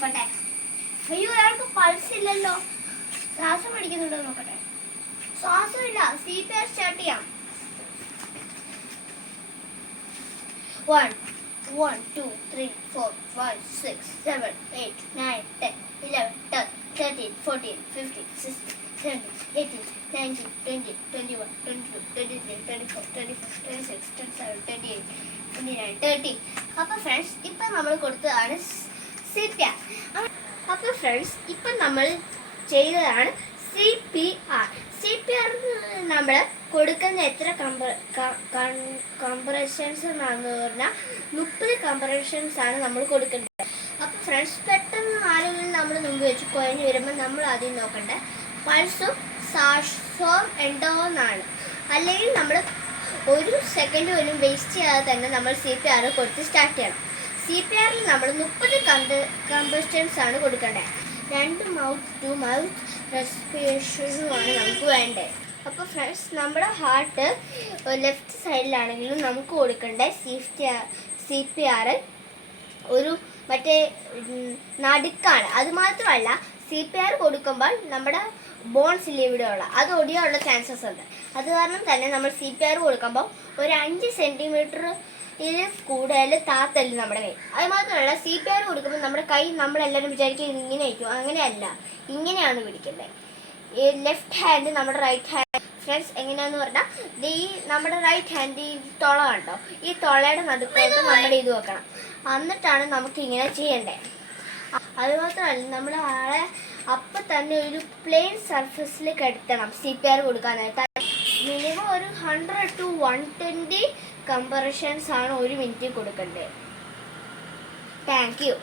നോക്കട്ടെ. അയ്യോ, ഒരാൾക്ക് പൾസ് ഇല്ലല്ലോ. ശ്വാസം പിടിക്കുന്നുണ്ടോ നോക്കട്ടെ. ശ്വാസമില്ല. CPR സ്റ്റാർട്ട് ചെയ്യാം. 1 1 2 3 4 5 6 7 8 9 10 11 12 13 14 15 16 17 18 19 20 21 22 23 24 25 26 27 28 29 30. അപ്പോൾ ഫ്രണ്ട്സ്, ഇപ്പം നമ്മൾ കൊടുത്തതാണ് CPR. അപ്പോൾ ഫ്രണ്ട്സ്, ഇപ്പം നമ്മൾ ചെയ്തതാണ് CPR. നമ്മൾ കൊടുക്കുന്ന എത്ര കംപ്രഷൻസ് എന്നാന്ന് പറഞ്ഞാൽ 30 കംപ്രഷൻസ് ആണ് നമ്മൾ കൊടുക്കേണ്ടത്. അപ്പോൾ ഫ്രണ്ട്സ്, പെട്ടെന്ന് ആരെങ്കിലും നമ്മൾ മുമ്പ് വെച്ച് കുഴഞ്ഞ് വരുമ്പോൾ നമ്മൾ ആദ്യം നോക്കണ്ടേ പൾസും ശ്വാസവും ഉണ്ടോ എന്നാണ്. അല്ലെങ്കിൽ നമ്മൾ ഒരു സെക്കൻഡ് പോലും വേസ്റ്റ് ചെയ്യാതെ തന്നെ നമ്മൾ CPR കൊടുത്ത് സ്റ്റാർട്ട് ചെയ്യണം. CPRൽ നമ്മൾ 30 കംപ്രഷൻസ് ആണ് കൊടുക്കേണ്ടത്. 2 മൗത്ത് ടു മൗത്ത് റെസ്പിറേഷനുമാണ് നമുക്ക് വേണ്ടത്. അപ്പോൾ ഫ്രണ്ട്സ്, നമ്മുടെ ഹാർട്ട് ലെഫ്റ്റ് സൈഡിലാണെങ്കിലും നമുക്ക് കൊടുക്കേണ്ട CPR ഒരു മറ്റേ നടുക്കാണ്. അതുമാത്രമല്ല, CPR കൊടുക്കുമ്പോൾ നമ്മുടെ ബോൺസ് ഇല്ല ഇവിടെയുള്ള അത് ഒടിയാനുള്ള ചാൻസസ് ഉണ്ട്. അത് കാരണം തന്നെ നമ്മൾ CPR കൊടുക്കുമ്പോൾ ഒരു 5 സെൻറ്റിമീറ്റർ കൂടുതൽ താത്തല്ല നമ്മുടെ കൈ. അത് മാത്രമല്ല, CPR കൊടുക്കുമ്പോൾ നമ്മുടെ കൈ നമ്മളെല്ലാവരും വിചാരിക്കും ഇങ്ങനെ ആയിരിക്കും. അങ്ങനെയല്ല, ഇങ്ങനെയാണ് പിടിക്കേണ്ടത്. ഈ ലെഫ്റ്റ് ഹാൻഡ് നമ്മുടെ റൈറ്റ് ഹാൻഡ്. ഫ്രണ്ട്സ്, എങ്ങനെയാന്ന് പറഞ്ഞാൽ ഈ നമ്മുടെ റൈറ്റ് ഹാൻഡ് ഈ തുള കണ്ടോ, ഈ തുളയുടെ നടുക്കോട്ട് നമ്മുടെ ഇത് വെക്കണം. എന്നിട്ടാണ് നമുക്ക് ഇങ്ങനെ ചെയ്യേണ്ടത്. അതുമാത്രമല്ല, നമ്മൾ ആളെ അപ്പം തന്നെ ഒരു പ്ലെയിൻ സർഫസിൽ കിടത്തണം CPR കൊടുക്കാനായിട്ട്. മിനിമം ഒരു 100 to 120 കംപ്രഷൻസ് ആണ് 1 മിനിറ്റ് കൊടുക്കേണ്ടത്. Thank you.